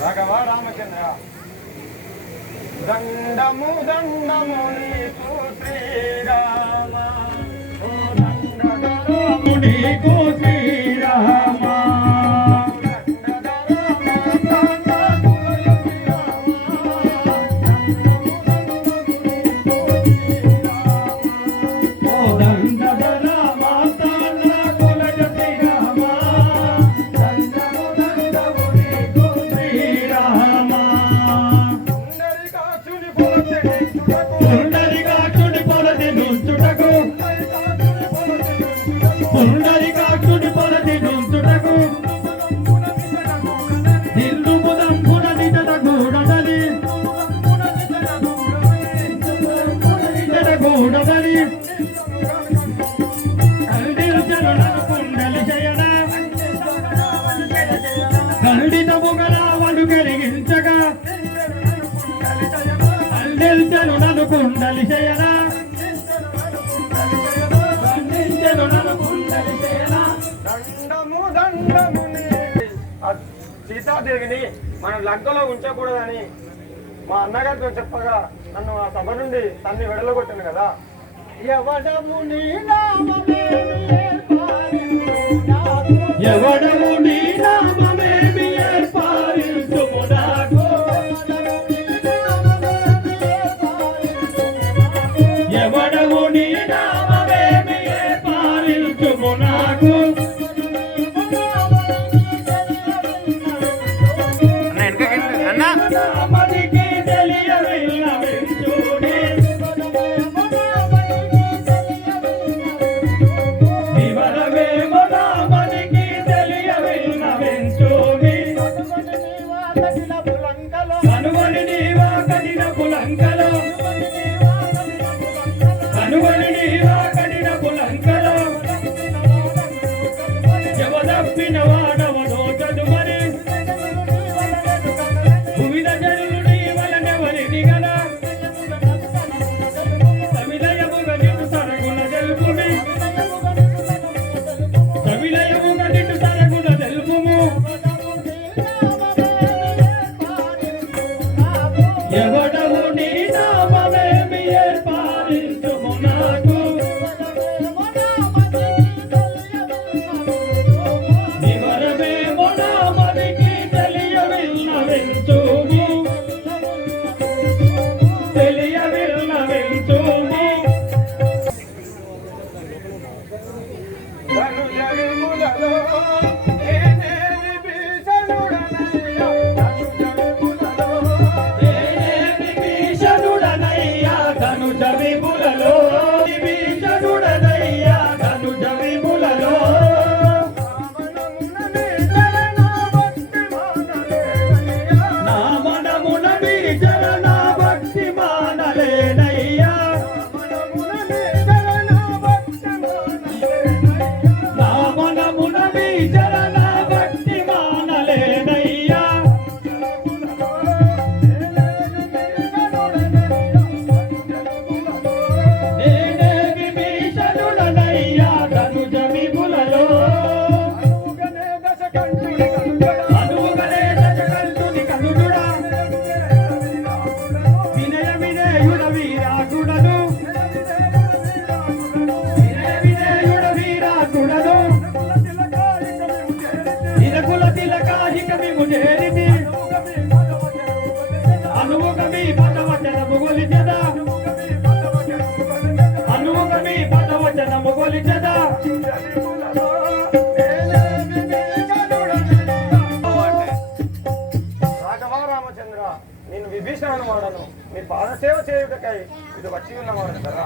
రాఘవ రామచంద్ర దండము దండము నీకు శ్రీరామ దండము నీకు శ్రీరామ కుండలి చేయనా సీతాదేవిని మనం లంకలో ఉంచకూడదని మా అన్నగారితో చెప్పగా నన్ను ఆ సభ నుండి తన్ని వెడలగొట్టాను కదా. ఎవడము నీ నామమేమి ఏర్పారించుము నాకు ఎవడము నీ నామమేమి ఏర్పారించుము నాకు నామనికి తెలియవిల్లవించుడి వివరమేమో నామనికి తెలియవిల్లవించుడి కనుగొని నీవా కఠిన పులంకలో కనుగొని నీవా కఠిన పులంకలో ఎవదప్పిన వాడవనో చదుమరి ఎవడము నీ నామమేమి ఏర్పారించుము నాకు వివరమేమో నామనికి తెలియవిల్లవించుము తెలియవిల్లవించుము రాఘవ రామచంద్ర నేను విభీషణుని వాడను మీ పాదసేవ చేయుటకై ఇది వచ్చి ఉన్నవాడు కదా.